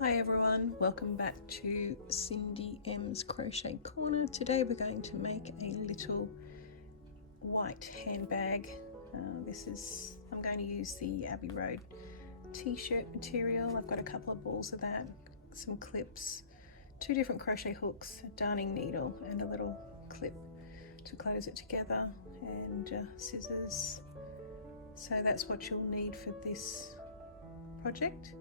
Hi everyone, welcome back to Cindy M's Crochet Corner. Today we're going to make a little white handbag. I'm going to use the Abbey Road t-shirt material. I've got a couple of balls of that, some clips, 2 different crochet hooks, a darning needle and a little clip to close it together, and scissors. So that's what you'll need for this project.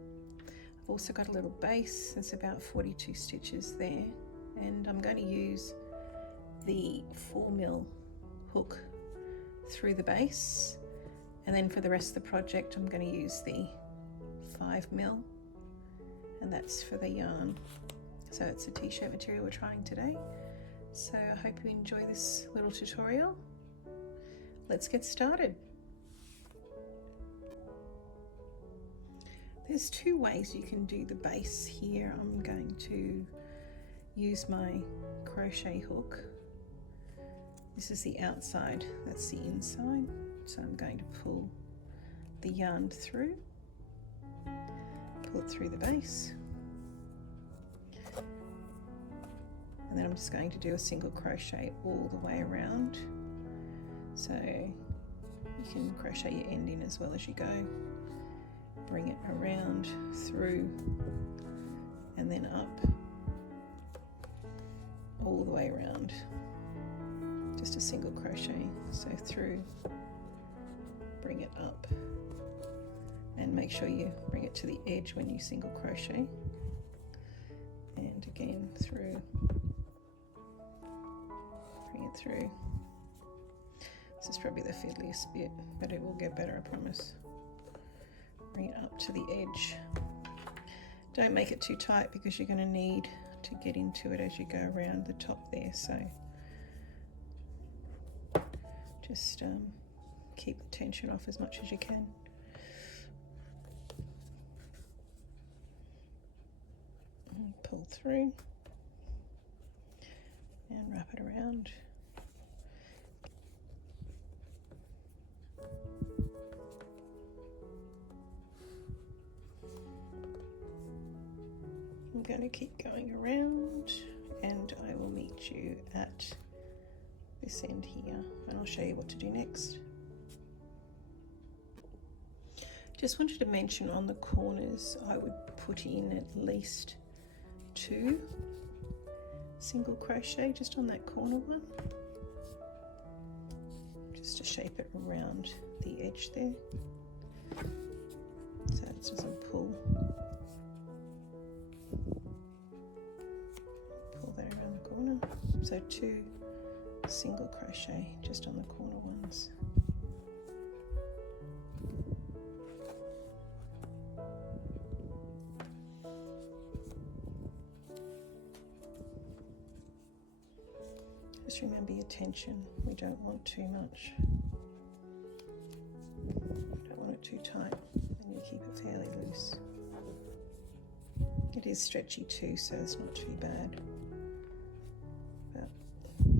I've also got a little base, there's about 42 stitches there, and I'm going to use the 4mm hook through the base, and then for the rest of the project I'm going to use the 5mm, and that's for the yarn. So it's a t-shirt material we're trying today, so I hope you enjoy this little tutorial. Let's get started. There's 2 ways you can do the base here. I'm going to use my crochet hook. This is the outside, that's the inside. So I'm going to pull the yarn through, pull it through the base, and then I'm just going to do a single crochet all the way around. So you can crochet your end in as well as you go. Bring it around, through, and then up, all the way around. Just a single crochet, so through, bring it up, and make sure you bring it to the edge when you single crochet, and again through, bring it through. This is probably the fiddliest bit, but it will get better, I promise. Bring it up to the edge. Don't make it too tight because you're going to need to get into it as you go around the top there, so just keep the tension off as much as you can. And pull through and wrap it around. I'm going to keep going around, and I will meet you at this end here, and I'll show you what to do next. Just wanted to mention on the corners I would put in at least 2 single crochet just on that corner one, just to shape it around the edge there so it doesn't pull that around the corner. So 2 single crochet just on the corner ones. Just remember your tension, we don't want too much, don't want it too tight, and you keep it fairly loose. It is stretchy too, so it's not too bad. But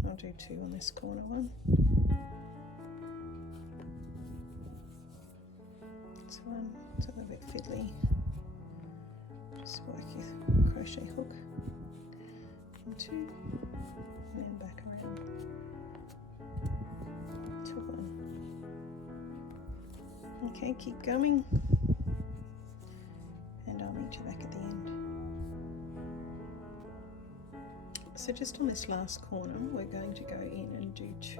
I'll do 2 on this corner one. This one, it's a little bit fiddly. Just work your crochet hook into, and then back around to 1. Okay, keep going, and I'll meet you back at the end. So just on this last corner, we're going to go in and do 2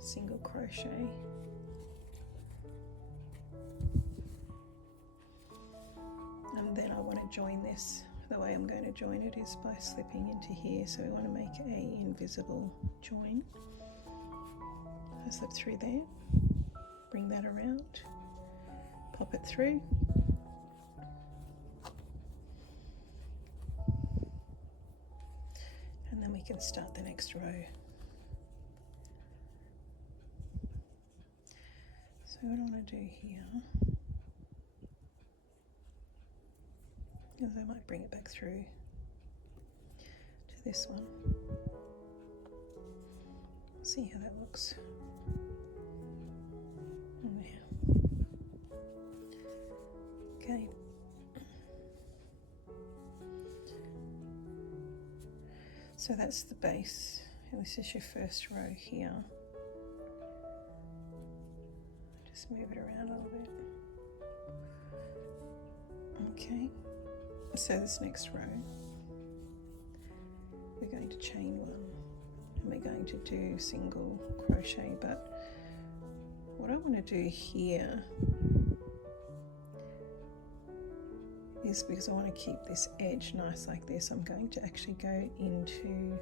single crochet. And then I want to join this. The way I'm going to join it is by slipping into here. So we want to make an invisible join. I slip through there, bring that around, pop it through. And then we can start the next row. So what I want to do here is I might bring it back through to this one. See how that looks. And there. Okay. So that's the base, and this is your first row here. Just move it around a little bit. Okay, so this next row, we're going to chain one, and we're going to do single crochet, but what I want to do here is, because I want to keep this edge nice like this, I'm going to actually go into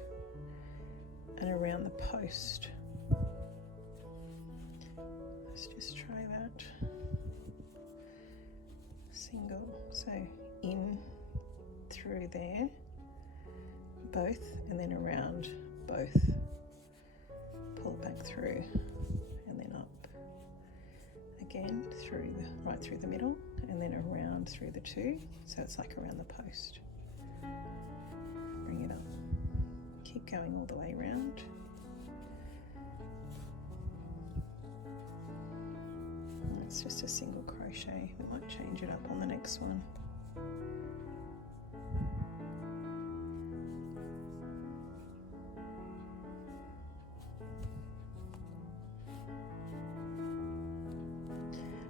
and around the post. Let's just try that. Single, so in through there, both, and then around both. Pull it back through and then up. Again through the right through the middle, and then around through the two, so it's like around the post. Bring it up. Keep going all the way around. It's just a single crochet. We might change it up on the next one.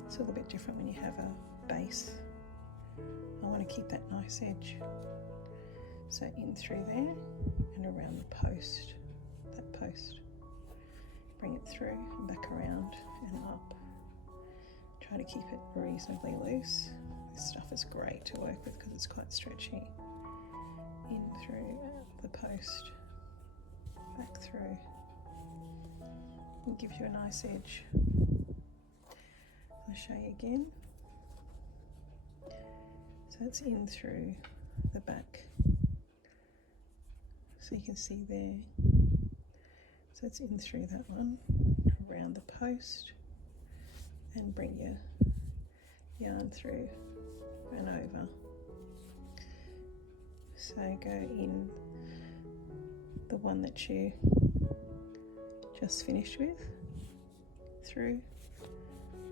It's a little bit different when you have a base. I want to keep that nice edge. So in through there and around the post, that post. Bring it through and back around and up. Try to keep it reasonably loose. This stuff is great to work with because it's quite stretchy. In through the post, back through. It gives you a nice edge. I'll show you again. So it's in through the back. So you can see there. So it's in through that one, around the post, and bring your yarn through and over. So go in the one that you just finished with, through,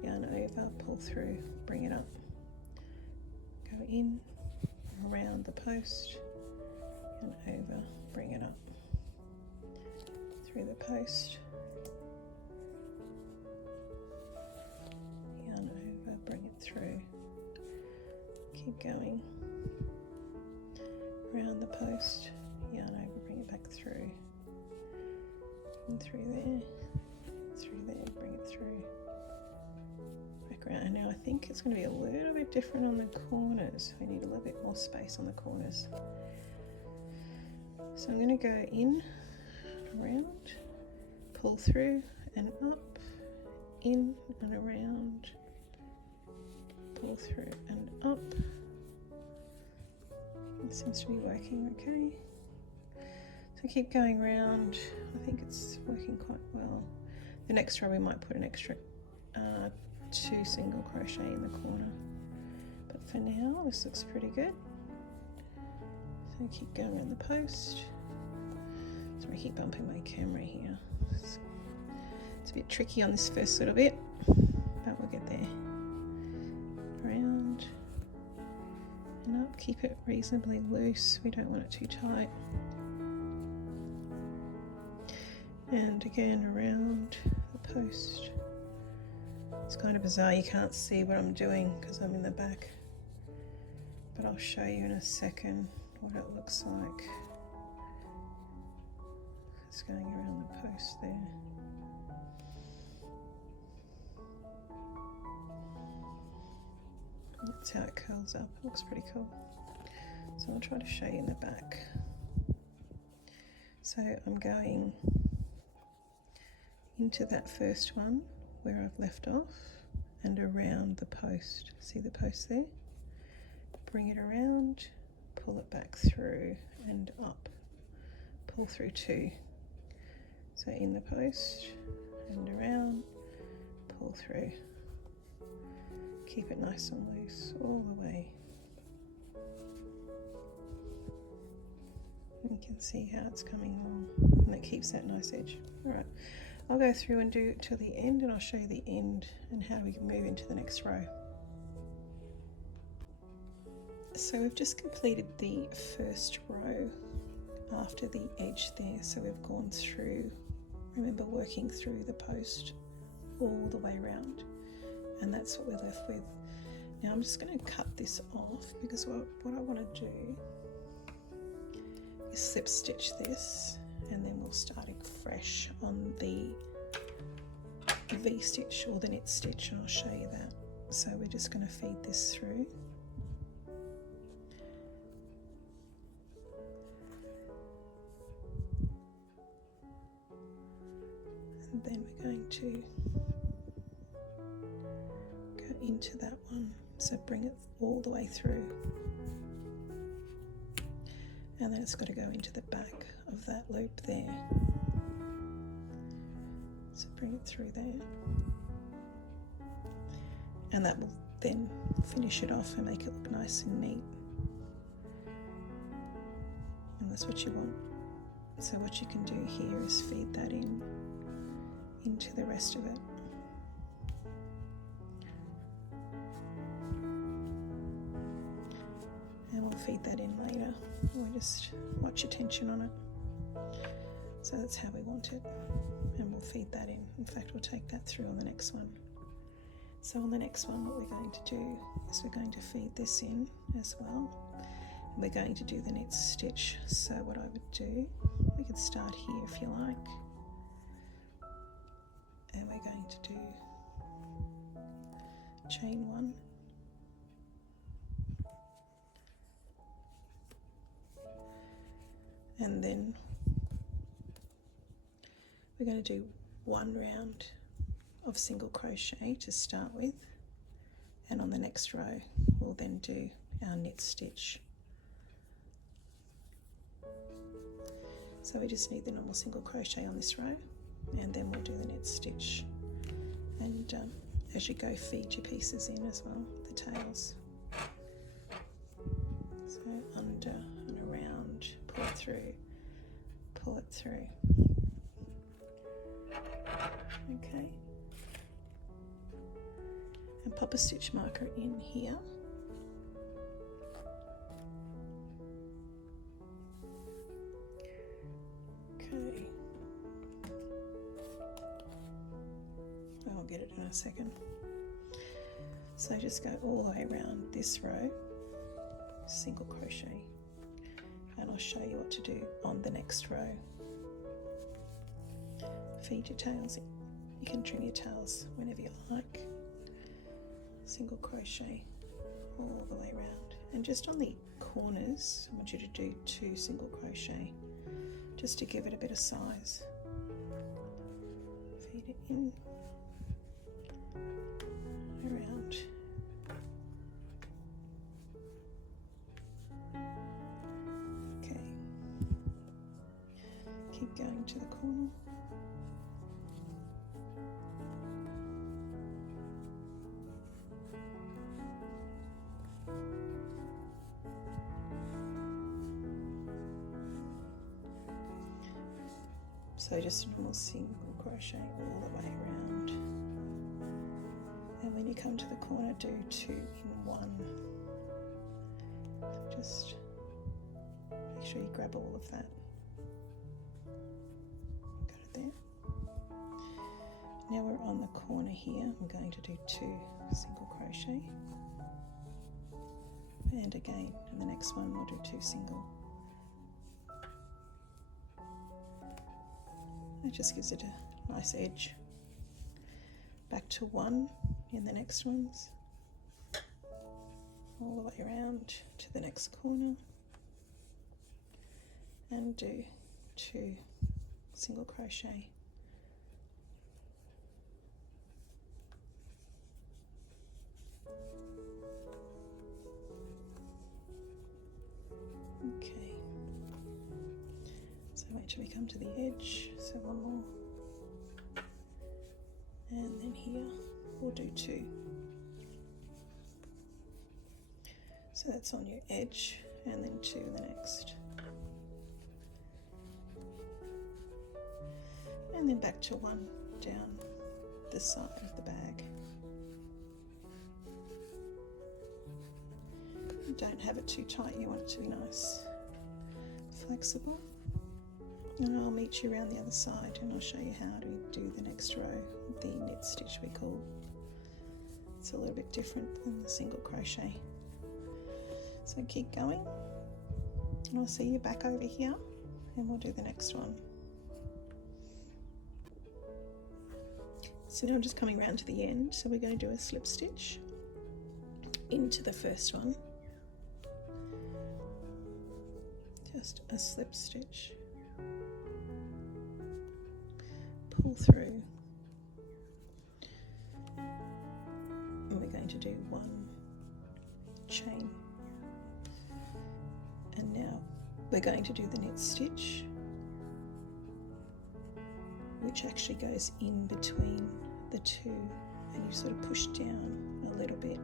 yarn over, pull through, bring it up. Go in, around the post, and over, bring it up. Through the post, yarn over, bring it through. Keep going. Around the post, yarn over, bring it back through. And through there, bring it through. Back around. And now I think it's going to be a little bit different on the corners. We need a little bit more space on the corners. So I'm going to go in, around, pull through and up, in and around, pull through and up. It seems to be working okay. So keep going around. I think it's working quite well. The next row we might put an extra 2 single crochet in the corner. But for now, this looks pretty good. So keep going around the post. So I keep bumping my camera here. It's a bit tricky on this first little bit, but we'll get there. Around and up. Keep it reasonably loose. We don't want it too tight. And again around the post. It's kind of bizarre, you can't see what I'm doing because I'm in the back, but I'll show you in a second what it looks like. It's going around the post there. That's how it curls up. It looks pretty cool. So I'll try to show you in the back. So I'm going into that first one where I've left off and around the post. See the post there? Bring it around, pull it back through and up. Pull through 2. So in the post and around, pull through. Keep it nice and loose all the way. You can see how it's coming along, and it keeps that nice edge. All right, I'll go through and do it till the end, and I'll show you the end and how we can move into the next row. So we've just completed the first row after the edge there. So we've gone through, remember, working through the post all the way around, and that's what we're left with. Now I'm just going to cut this off because what I want to do is slip stitch this, and then we'll start fresh on the V-stitch or the knit stitch, and I'll show you that. So we're just going to feed this through. And then we're going to go into that one, so bring it all the way through, and then it's got to go into the back of that loop there. So bring it through there, and that will then finish it off and make it look nice and neat, and that's what you want. So what you can do here is feed that into the rest of it. And we'll feed that in later. We'll just watch your tension on it. So that's how we want it. And we'll feed that in. In fact, we'll take that through on the next one. So on the next one, what we're going to do is we're going to feed this in as well. And we're going to do the knit stitch. So what I would do, we could start here if you like. And we're going to do chain one. And then we're going to do one round of single crochet to start with, and on the next row we'll then do our knit stitch. So we just need the normal single crochet on this row, and then we'll do the knit stitch. And as you go, feed your pieces in as well, the tails. So under and around, pull it through, pull it through. Okay. And pop a stitch marker in here. Okay. I'll get it in a second. So just go all the way around this row, single crochet, and I'll show you what to do on the next row. Feed your tails in. You can trim your tails whenever you like. Single crochet all the way around, and just on the corners I want you to do 2 single crochet just to give it a bit of size. Feed it in, around. Okay, keep going to the corner. So just a normal single crochet all the way around, and when you come to the corner, do 2 in 1. Just make sure you grab all of that. Got it there. Now we're on the corner here. I'm going to do 2 single crochet, and again in the next one we'll do 2 single. It just gives it a nice edge. Back to 1 in the next ones, all the way around to the next corner, and do 2 single crochet. Okay. So wait till we come to the edge, so 1 more, and then here we'll do 2. So that's on your edge, and then 2 in the next, and then back to 1 down the side of the bag. Don't have it too tight, you want it to be nice, flexible. And I'll meet you around the other side and I'll show you how to do the next row, the knit stitch we call. It's a little bit different than the single crochet. So keep going and I'll see you back over here and we'll do the next one. So now I'm just coming round to the end, so we're going to do a slip stitch into the first one. Just a slip stitch. Pull through. And we're going to do one chain. And now we're going to do the knit stitch, which actually goes in between the two, and you sort of push down a little bit.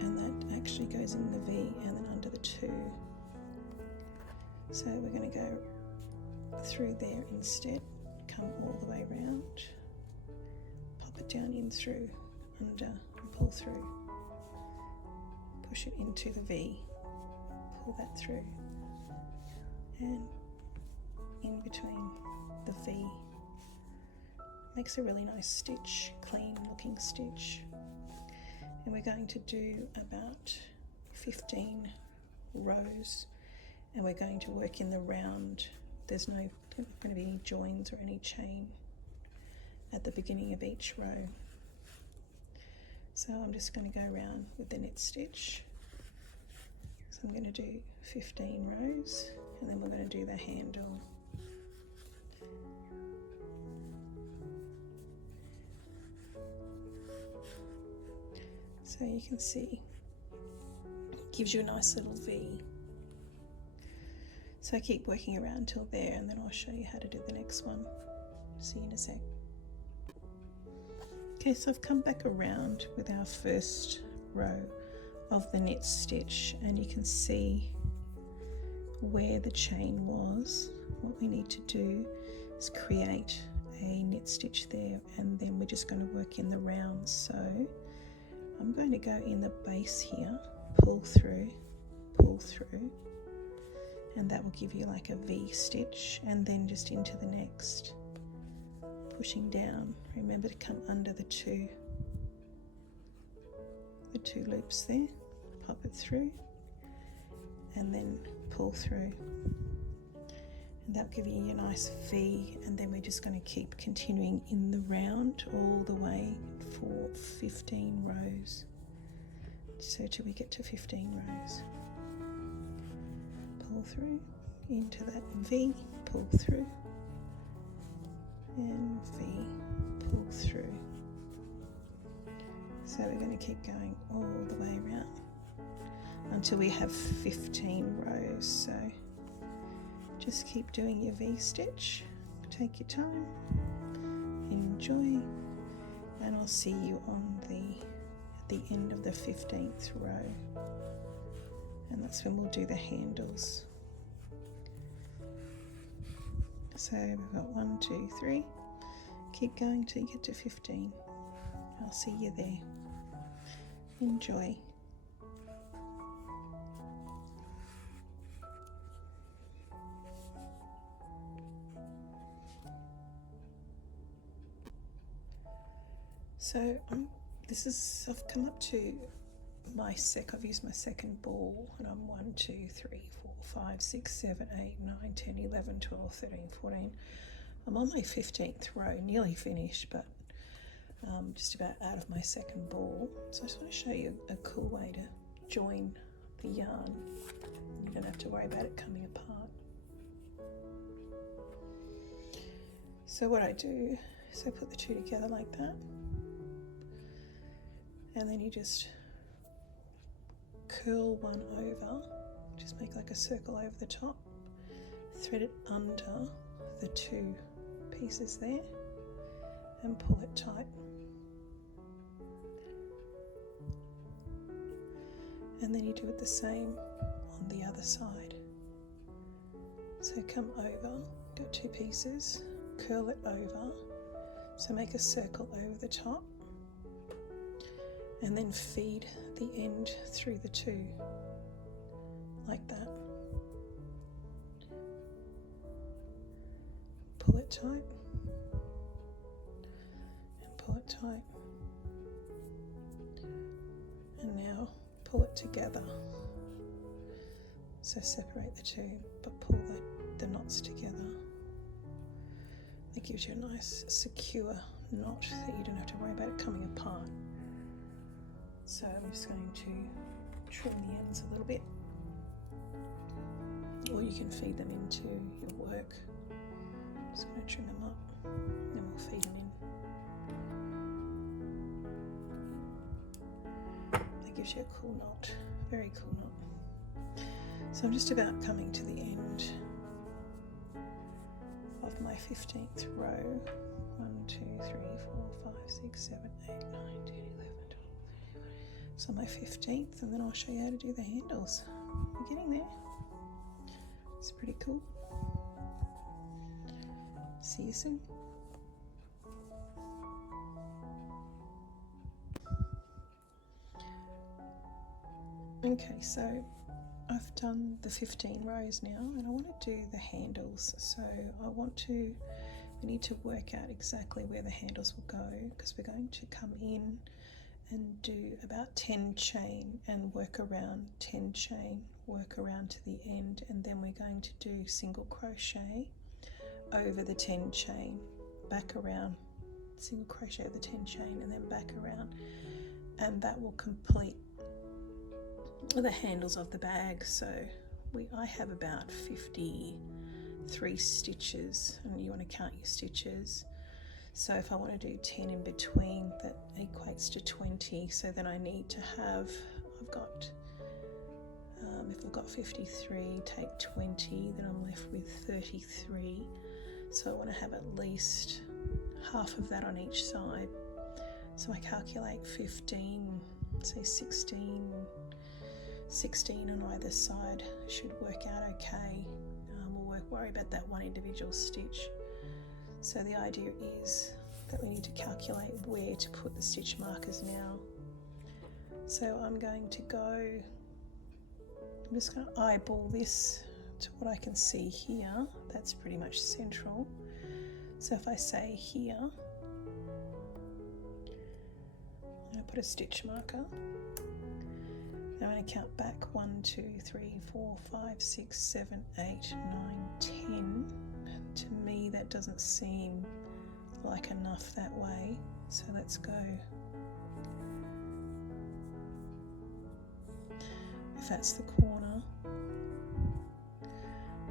And that actually goes in the V and then under the two. So we're going to go through there instead, come all the way around, pop it down in through, under, and pull through. Push it into the V, pull that through, and in between the V. Makes a really nice stitch, clean looking stitch. And we're going to do about 15 rows, and we're going to work in the round. There's no going to be any joins or any chain at the beginning of each row. So I'm just going to go around with the knit stitch. So I'm going to do 15 rows and then we're going to do the handle. So you can see it gives you a nice little V. So keep working around until there and then I'll show you how to do the next one. See you in a sec. Okay, so I've come back around with our first row of the knit stitch and you can see where the chain was. What we need to do is create a knit stitch there and then we're just going to work in the rounds. So I'm going to go in the base here, pull through, and that will give you like a V stitch, and then just into the next, pushing down. Remember to come under the two loops there, pop it through and then pull through, and that'll give you a nice V. And then we're just going to keep continuing in the round all the way for 15 rows, so till we get to 15 rows. Pull through into that V, pull through, and V, pull through. So we're going to keep going all the way around until we have 15 rows. So just keep doing your V stitch, take your time, enjoy, and I'll see you on at the end of the 15th row, and that's when we'll do the handles. So we've got 1, 2, 3, keep going till you get to 15. I'll see you there. Enjoy. So I've come up to I've used my second ball, and I'm 1, 2, 3, 4, 5, 6, 7, 8, 9, 10, 11, 12, 13, 14. I'm on my 15th row, nearly finished, but just about out of my second ball. So I just want to show you a cool way to join the yarn. You don't have to worry about it coming apart. So what I do is I put the two together like that, and then you just curl one over, just make like a circle over the top, thread it under the two pieces there and pull it tight. And then you do it the same on the other side. So come over, got two pieces, curl it over, so make a circle over the top and then feed the end through the two. like that. Pull it tight and pull it tight, and now pull it together. So separate the two, but pull the knots together. That gives you a nice secure knot that you don't have to worry about it coming apart. So I'm just going to trim the ends a little bit, or you can feed them into your work. I'm just going to trim them up and we'll feed them in. That gives you a cool knot, very cool knot. So I'm just about coming to the end of my 15th row. 1, 2, 3, 4, 5, 6, 7, 8, 9, 10, 11, 12, 13. So my 15th, and then I'll show you how to do the handles. We're getting there. It's pretty cool. See you soon. Okay, so I've done the 15 rows now, and I want to do the handles. So we need to work out exactly where the handles will go, because we're going to come in and do about 10 chain and work around 10 chain, work around to the end, and then we're going to do single crochet over the 10 chain, back around, single crochet over the 10 chain, and then back around, and that will complete the handles of the bag. So I have about 53 stitches, and you want to count your stitches. So if I want to do 10 in between, that equates to 20. So then I need to have, if I've got 53, take 20, then I'm left with 33. So I want to have at least half of that on each side. So I calculate 15, say 16 on either side should work out okay. We'll worry about that one individual stitch. So the idea is that we need to calculate where to put the stitch markers now. So I'm just going to eyeball this to what I can see here. That's pretty much central. So if I say here, I'm going to put a stitch marker. I'm going to count back 1, 2, 3, 4, 5, 6, 7, 8, 9, 10. To me, that doesn't seem like enough that way. So let's go. If that's the corner,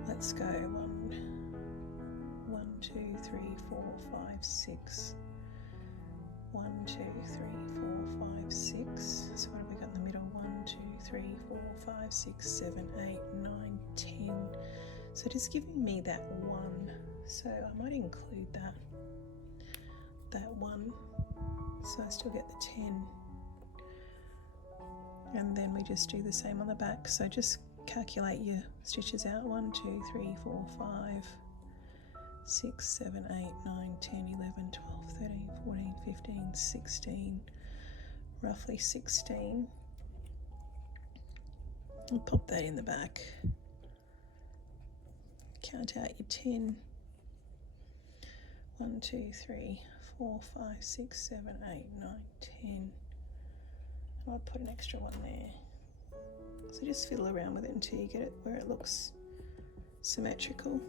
let's go 1, 2, 3, 4, 5, 6. 1, 2, 3, 4, 5, 6. So what have we got in the middle? 1, 2, 3, 4, 5, 6, 7, 8, 9, 10. So just giving me that 1. So I might include that 1. So I still get the 10. And then we just do the same on the back. So just calculate your stitches out. 1, 2, 3, 4, 5, 6, 7, 8, 9, 10, 11, 12, 13, 14, 15, 16, roughly 16. And pop that in the back. Count out your 10. 1, 2, 3, 4, 5, 6, 7, 8, 9, 10. I'll put an extra one there. So just fiddle around with it until you get it where it looks symmetrical.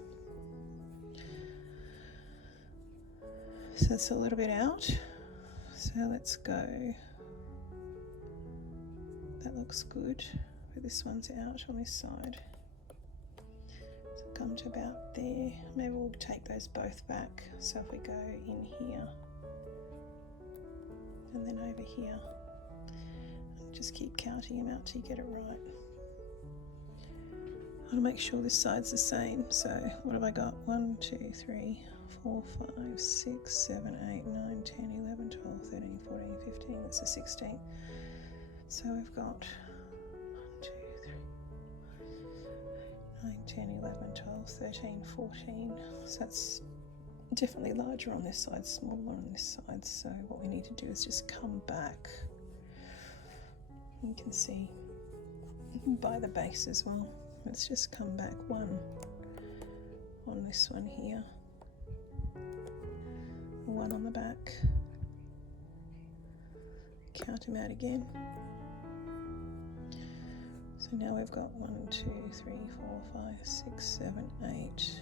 So that's a little bit out. So let's go. That looks good. But this one's out on this side. So come to about there. Maybe we'll take those both back. So if we go in here and then over here, just keep counting them out till you get it right. I want to make sure this side's the same. So what have I got? 1, 2, 3, 4, 5, 6, 7, 8, 9, 10, 11, 12, 13, 14, 15. That's the 16th. So we've got 1, 2, 3, 9, 10, 11, 12, 13, 14. So that's definitely larger on this side, smaller on this side. So what we need to do is just come back. You can see by the base as well. Let's just come back one on this one here, one on the back, count them out again. So now we've got 1, 2, 3, 4, 5, 6, 7, 8,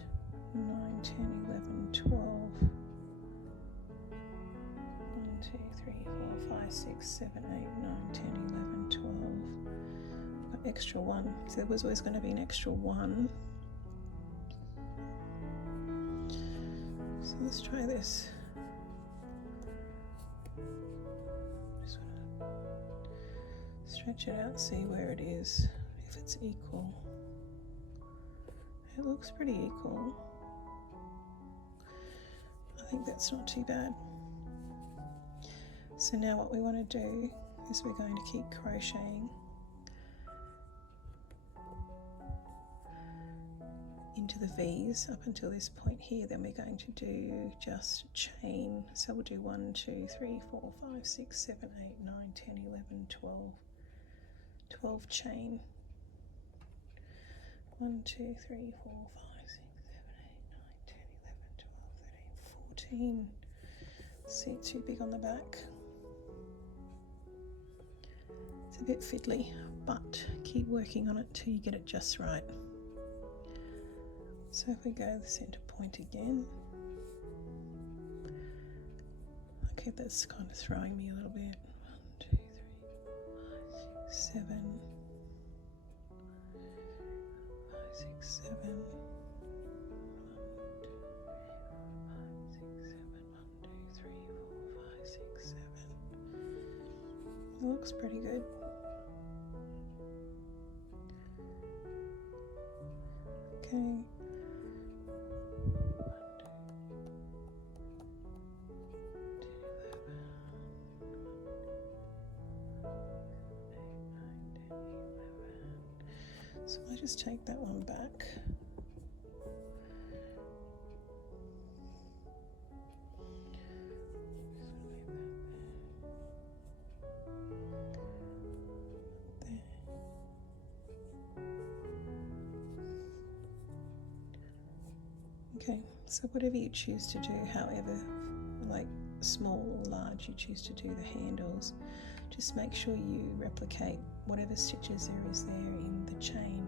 9, 10, 11, 12. 1, 2, 3, 4, 5, 6, 7, 8, 9, 10, 11, 12. Got extra one, so there was always going to be an extra one. So let's try this. Just want to stretch it out, see where it is, if it's equal. It looks pretty equal. I think that's not too bad. So now what we want to do is we're going to keep crocheting into the V's up until this point here. Then we're going to do just chain. So we'll do 1, 2, 3, 4, 5, 6, 7, 8, 9, 10, 11, 12. 12 chain. 1, 2, 3, 4, 5, 6, 7, 8, 9, 10, 11, 12, 13, 14. See, it's too big on the back. It's a bit fiddly, but keep working on it till you get it just right. So if we go to the center point again, okay, that's kind of throwing me a little bit. 1, 2, 3, 4, 5, 6, 7, 5, 6, 7. 1, 2, 3, 4, 5, 6, 7. It looks pretty good. Okay. 1, 2, 3, 4, 5, 6, 7, 8, 9, 10, 11. So I just take that one back. Okay, so whatever you choose to do, however like small or large you choose to do the handles, just make sure you replicate whatever stitches there is there in the chain.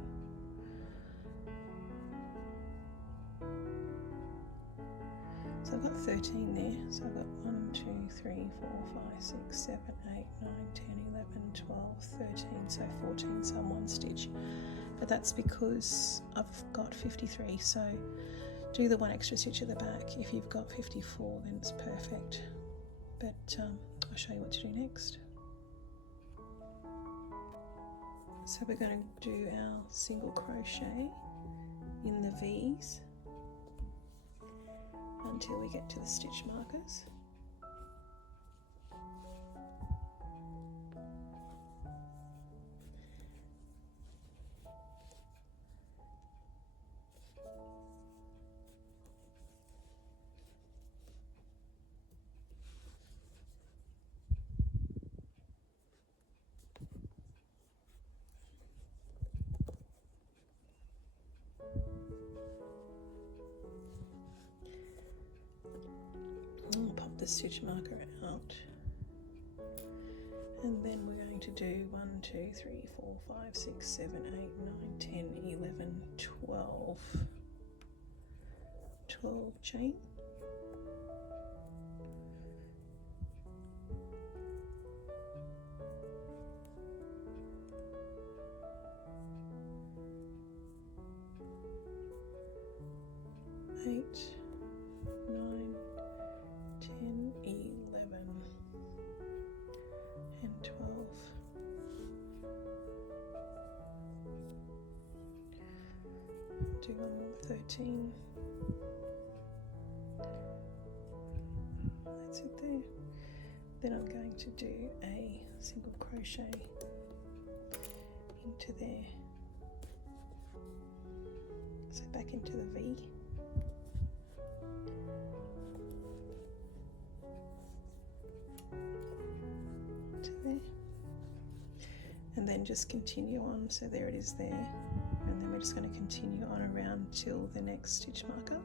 So I've got 13 there, so I've got 1, 2, 3, 4, 5, 6, 7, 8, 9, 10, 11, 12, 13, so 14 so one stitch. But that's because I've got 53, so do the one extra stitch at the back. If you've got 54, then it's perfect. But I'll show you what to do next. So we're going to do our single crochet in the V's until we get to the stitch markers. I'll pop the stitch marker out, and then we're going to do 1, 2, 3, 4, 5, 6, 7, 8, 9, 10, 11, 12. 12 chain. Eight, 9, 10, 11, and 12. Do one more, 13. That's it there. Then I'm going to do a single crochet into there. So back into the V. and then just continue on. So there it is there, and then we're just going to continue on around till the next stitch marker.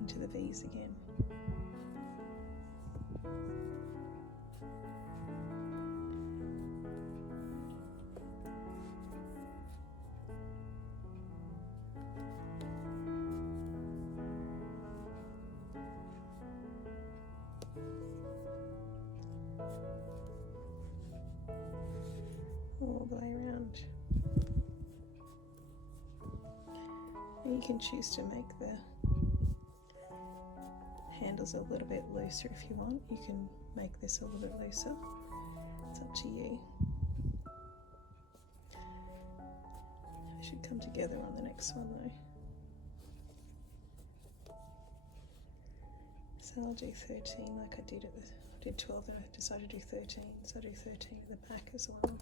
Into the V's again. All the way around. And you can choose to make the handles a little bit looser if you want. You can make this a little bit looser. It's up to you. It should come together on the next one though. So I'll do 13 like I did I did 12 and I decided to do 13, so I'll do 13 at the back as well.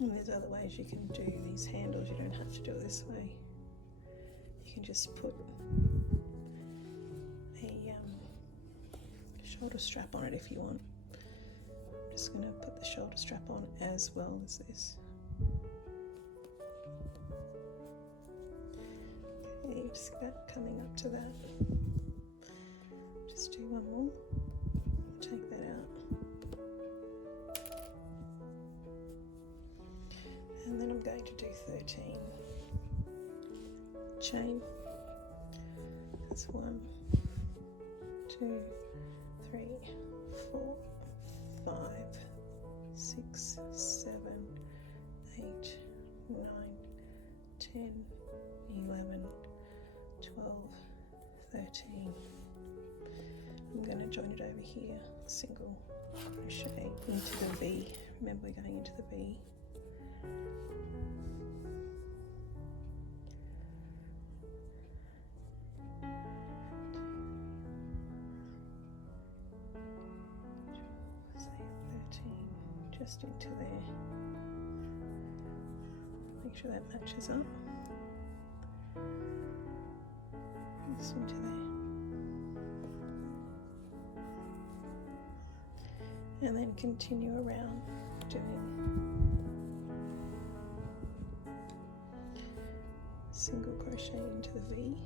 And there's other ways you can do these handles. You don't have to do it this way. You can just put a shoulder strap on it if you want. I'm just going to put the shoulder strap on as well as this. Okay, just about coming up to that. Just do one more. Take that out. And then I'm going to do 13 chain. That's 1, 2, 3, 4, 5, 6, 7, 8, 9, 10, 11, 12, 13. I'm going to join it over here, single crochet into the V. Remember, we're going into the V. Just into there. Make sure that matches up. Just into there. And then continue around doing single crochet into the V.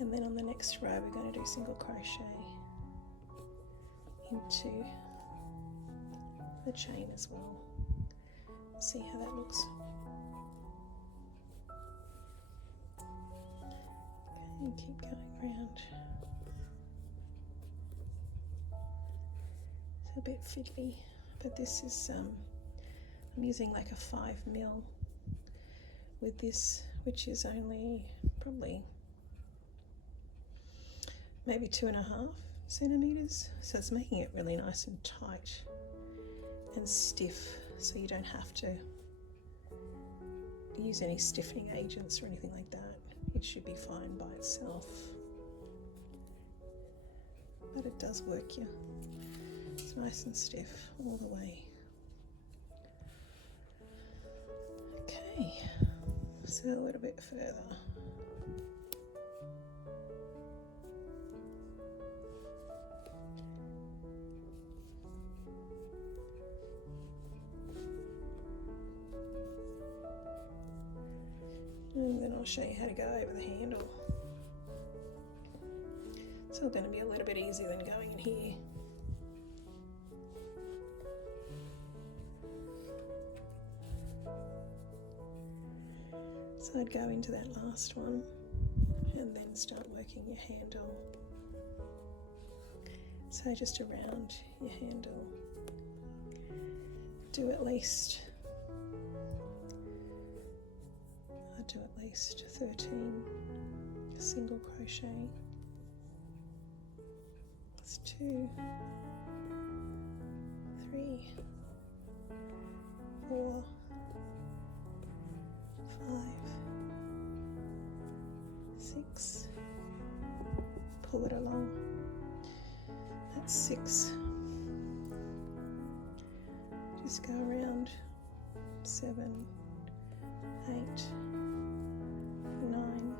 And then on the next row we're going to do single crochet into the chain as well. See how that looks. Okay, and keep going around. It's a bit fiddly, but this is I'm using like a 5mm with this, which is only probably maybe 2.5 centimeters. So it's making it really nice and tight and stiff, so you don't have to use any stiffening agents or anything like that. It should be fine by itself, but it does work you. It's nice and stiff all the way. Okay, so a little bit further. And then I'll show you how to go over the handle. It's all going to be a little bit easier than going in here. So I'd go into that last one and then start working your handle. So just around your handle, do at least 13 single crochet. That's 2, 3, 4, 5, 6, pull it along, that's 6, just go around 7, 8, 9,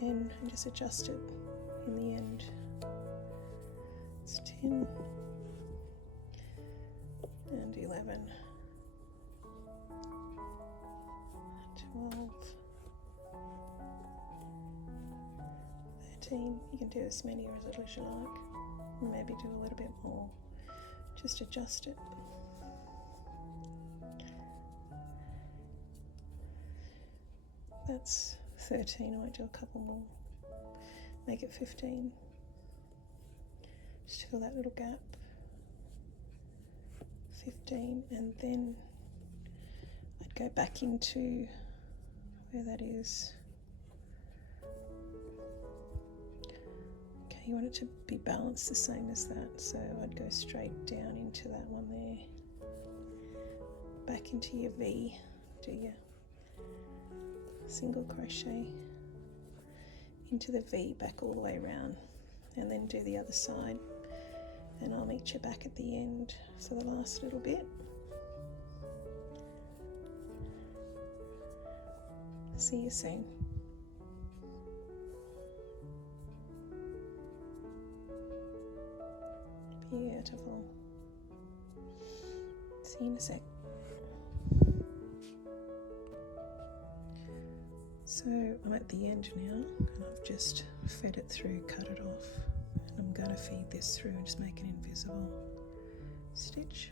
10 and just adjust it in the end. It's 10 and 11, 12, 13. You can do as many or as little as you like. Maybe do a little bit more. Just adjust it. That's 13. I might do a couple more. Make it 15. Just fill that little gap. 15, and then I'd go back into where that is. Okay, you want it to be balanced the same as that, so I'd go straight down into that one there. Back into your V, do your single crochet into the V, back all the way around, and then do the other side, and I'll meet you back at the end for the last little bit. See you soon. Beautiful. See you in a sec. So I'm at the end now, and I've just fed it through, cut it off, and I'm going to feed this through and just make an invisible stitch.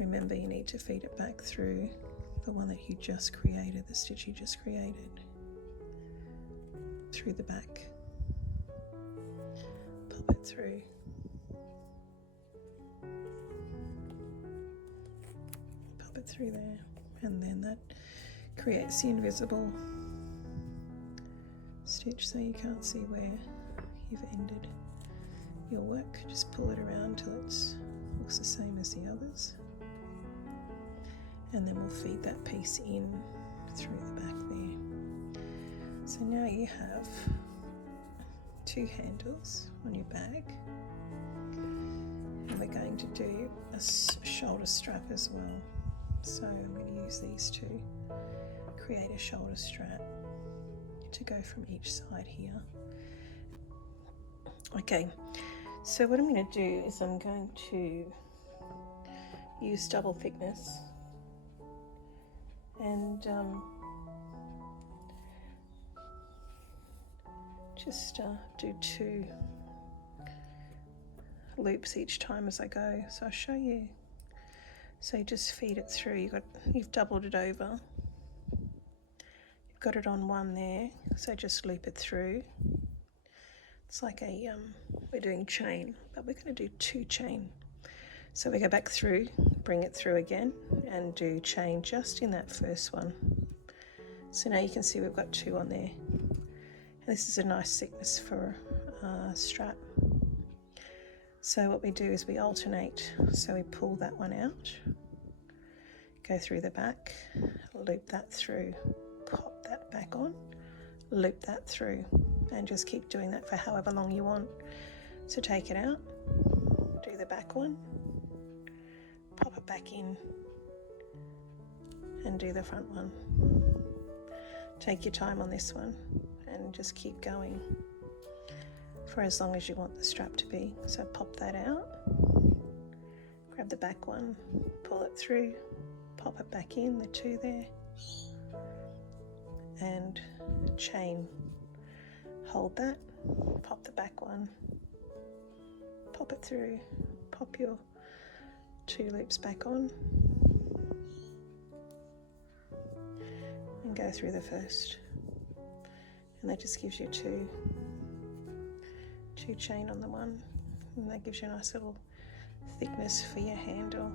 Remember, you need to feed it back through the one that you just created, the stitch you just created, through the back. Pop it through. Pop it through there, and then that creates the invisible stitch so you can't see where you've ended your work. Just pull it around till it looks the same as the others, and then we'll feed that piece in through the back there. So now you have 2 handles on your bag, and we're going to do a shoulder strap as well. So I'm going to use these two, create a shoulder strap to go from each side here. Okay, so what I'm going to do is I'm going to use double thickness and just do 2 loops each time as I go. So I'll show you. So you just feed it through. You've doubled it over. You've got it on one there. So just loop it through. It's like a we're doing chain, but we're going to do 2 chain. So we go back through, bring it through again, and do chain just in that first one. So now you can see we've got 2 on there. And this is a nice thickness for a strap. So what we do is we alternate. So we pull that one out, go through the back, loop that through, pop that back on, loop that through, and just keep doing that for however long you want. So take it out, do the back one, pop it back in, and do the front one. Take your time on this one and just keep going for as long as you want the strap to be. So pop that out, grab the back one, pull it through, pop it back in, the 2 there, and chain. Hold that, pop the back one, pop it through, pop your 2 loops back on, and go through the first. And that just gives you 2 chain on the one, and that gives you a nice little thickness for your handle.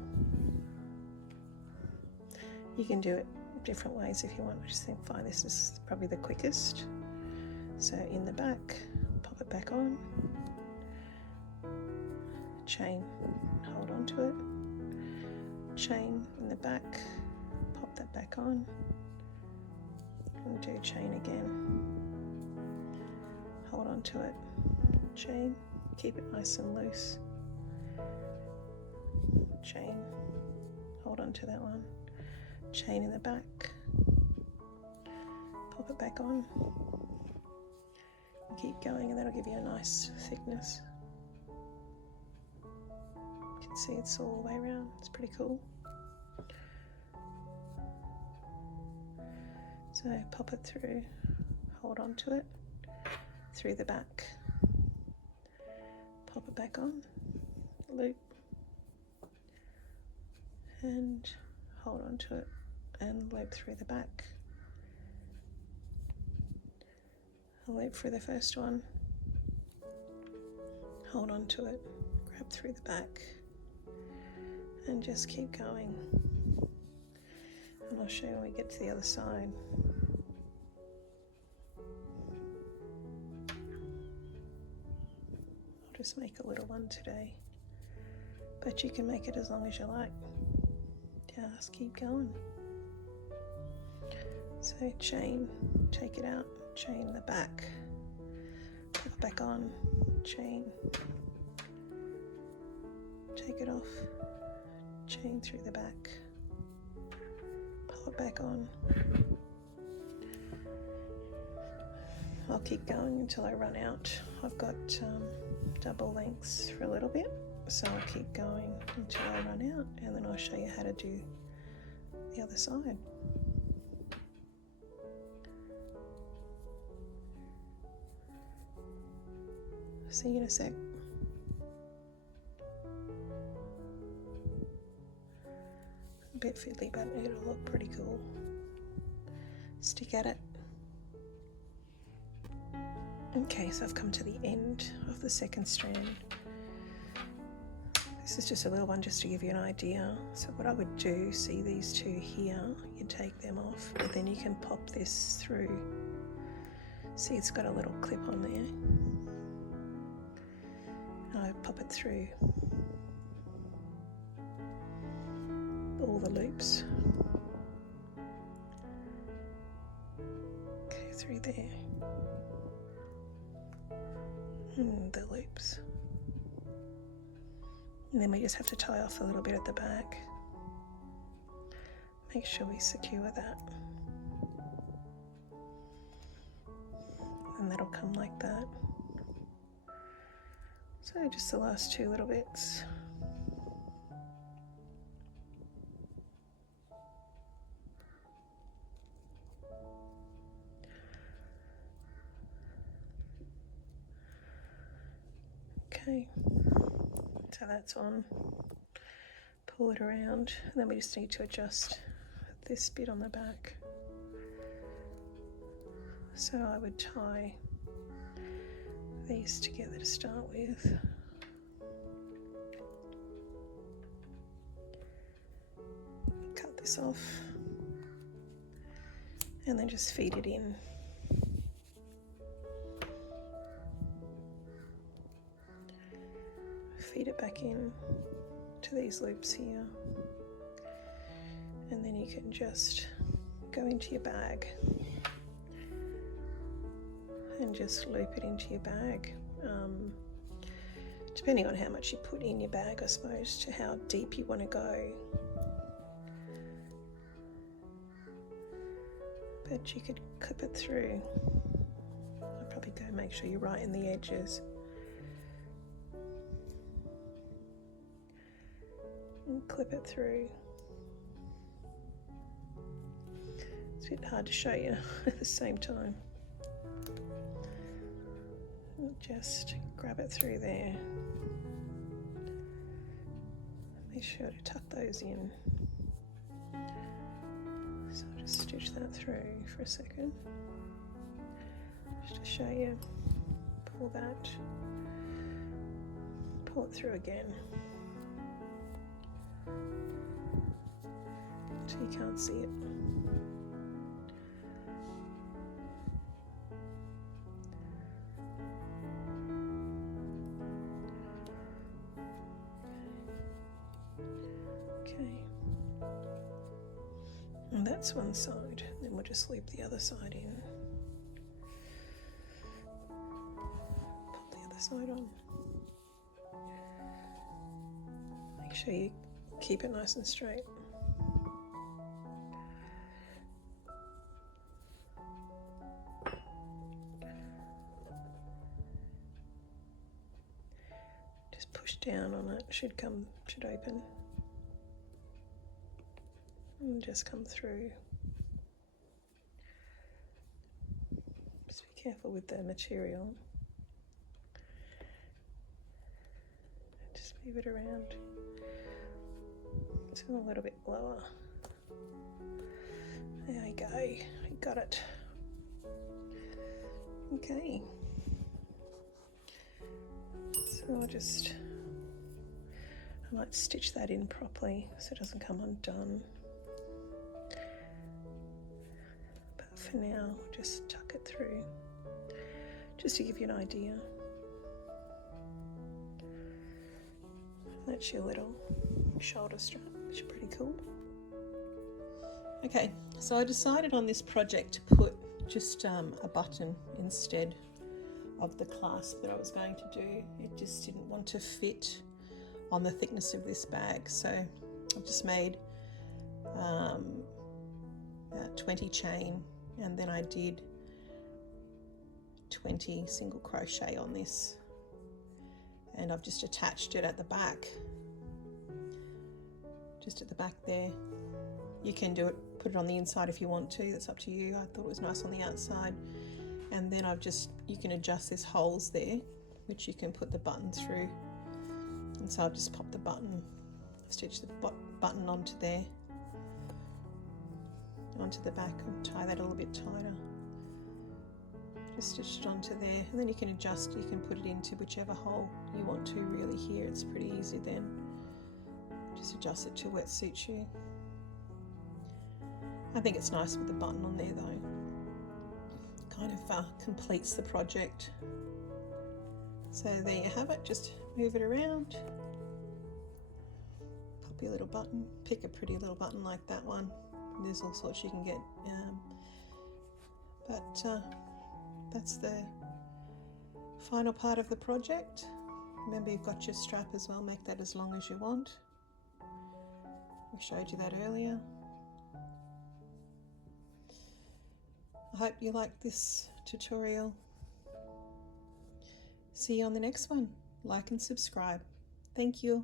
You can do it different ways if you want. I just think find this is probably the quickest. So in the back, pop it back on, chain, hold on to it, chain in the back, pop that back on, and do chain again, hold on to it, chain, keep it nice and loose, chain, hold on to that one, chain in the back, pop it back on, and keep going, and that'll give you a nice thickness. You can see it's all the way around, it's pretty cool. So pop it through, hold on to it, through the back, pop it back on, loop, and hold on to it, and loop through the back. I'll loop through the first one, hold on to it, grab through the back, and just keep going. And I'll show you when we get to the other side. I'll just make a little one today, but you can make it as long as you like. Just keep going. So chain, take it out, chain the back, put it back on, chain, take it off, chain through the back, pop it back on. I'll keep going until I run out. I've got double lengths for a little bit, so I'll keep going until I run out, and then I'll show you how to do the other side. See you in a sec. A bit fiddly, but it'll look pretty cool. Stick at it. Okay, so I've come to the end of the second strand. This is just a little one just to give you an idea. So what I would do, see these two here, you take them off, but then you can pop this through. See, it's got a little clip on there. And I pop it through all the loops. Okay, through there. And the loops. And then we just have to tie off a little bit at the back. Make sure we secure that. And that'll come like that. So just the last two little bits. Okay, so that's on. Pull it around, and then we just need to adjust this bit on the back. So I would tie these together to start with. Cut this off, and then just feed it in. Feed it back in to these loops here, and then you can just go into your bag and just loop it into your bag, depending on how much you put in your bag, I suppose, to how deep you want to go. But you could clip it through. I'll probably go make sure you're right in the edges. And clip it through. It's a bit hard to show you at the same time. Just grab it through there. Make sure to tuck those in. So I'll just stitch that through for a second. Just to show you. Pull that. Pull it through again. So you can't see it. Okay. And that's one side. Then then we'll just loop the other side in. Pop the other side on. Make sure you keep it nice and straight. Just push down on it, should open. And just come through. Just be careful with the material. Just move it around. It's a little bit lower. There we go. I got it. Okay. So I might stitch that in properly so it doesn't come undone. But for now, just tuck it through, just to give you an idea. That's your little shoulder strap, which is pretty cool. Okay, so I decided on this project to put just a button instead of the clasp that I was going to do. It just didn't want to fit on the thickness of this bag, so I've just made 20 chain, and then I did 20 single crochet on this, and I've just attached it at the back, just at the back there. You can do it, put it on the inside if you want to, that's up to you. I thought it was nice on the outside. And then you can adjust these holes there, which you can put the button through. And so I've just popped the button, stitch the button onto there, onto the back, and tie that a little bit tighter. Just stitch it onto there, and then you can adjust, you can put it into whichever hole you want to really here. It's pretty easy then. Just adjust it to what suits you. I think it's nice with the button on there though. Kind of completes the project. So there you have it, just move it around, pop your little button, pick a pretty little button like that one. There's all sorts you can get, but that's the final part of the project. Remember, you've got your strap as well, make that as long as you want. I showed you that earlier. I hope you liked this tutorial. See you on the next one. Like and subscribe. Thank you.